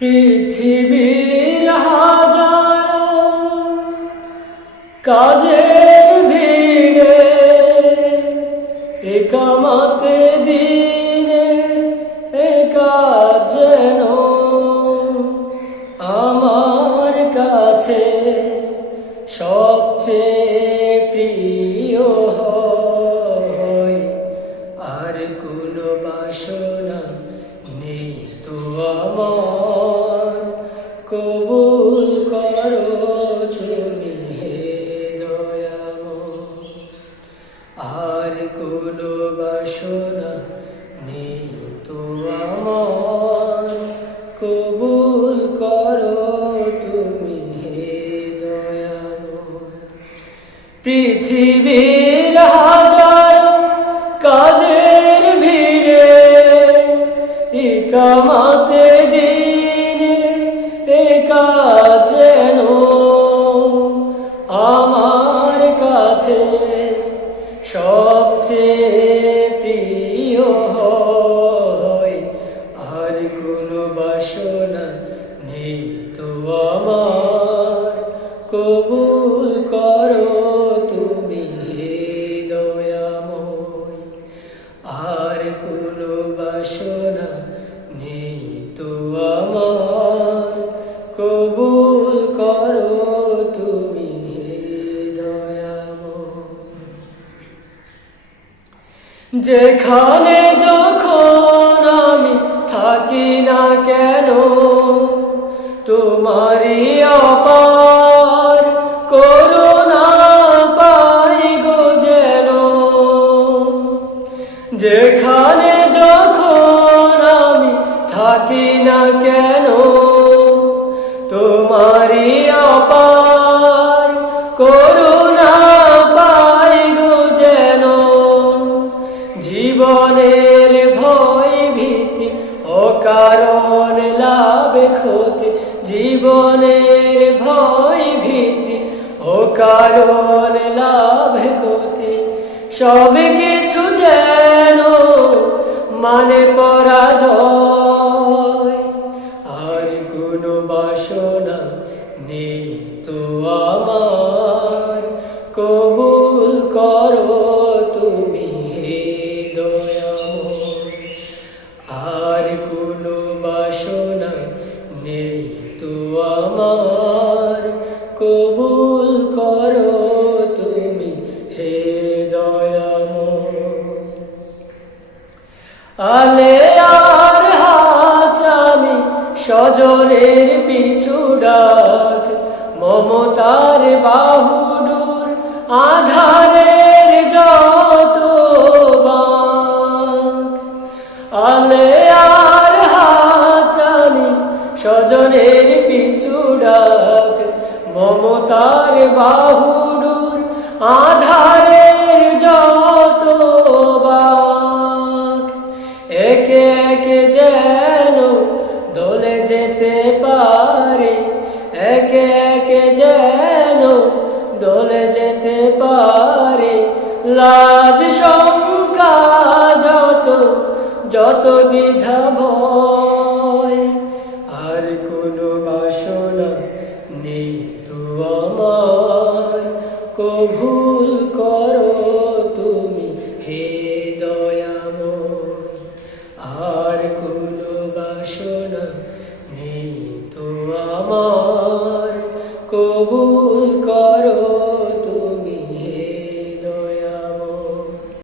পৃথিবীর হাজারো কাজের ভিড়ে একামতে দিনে কাজ যেন আমার কাছে সবচেয়ে প্রিয় হয়। আর কোনো বাসনা নেই তো আমার, কবুল করো তুমি হে দয়াময়। আর কোনো বাসনা নেই তো আমার, কবুল করো তুমি হে দয়াময়। পৃথিবীর হাজারো কাজের ভিড়ে ইকামতে দিনে কাজ যেন আমার কাছে সবচেয়ে প্রিয় হয়। আর কোনো বাসনা নেই তো আমার, কবুল করো তুমি হে দয়াময়। আর কোনো বাসনা নেই তো আমার, কবুল করো তুমি হে দয়াময়। যেখানে যখন আমি থাকি না কেন, তোমারই অপার করুণা পাই গো যেন। যেখানে যখন আমি থাকি না কেন, তোমারই অপার করুণা পাই গো যেন। জীবনের ভয় ভীতি অকারণ লাভ ক্ষতি, জীবনের ভয় ভীতি অকারণ লাভ ক্ষতি, সব কিছু যেন মানে পরাজয়। আর কোনো বাসনা নেই তো আমার, কবুল করো তুমি হে দয়াময়। আর কোনো বাসনা নেই তো আমার, কবুল করো তুমি হে দয়াময়। আলে আর হাচামি স্বজনের পিছু ডাক, মমতার বাহুডোর আধারের যত বাঁক। আলে আর হাচামি স্বজনের পিছু ডাক, মমতার বাহুডোর আধারের যত বাঁক। একে একে যেন দলে যেতে পারি, একে একে যেন দলে যেতে পারি। লাজ শঙ্কা যত যত দ্বিধা ভয়, আর কোনো বাসনা নেই তো আমার, কবুল করো তুমি হে দয়াময়। আর কোনো বাসনা নেই তো আমার, কবুল করো।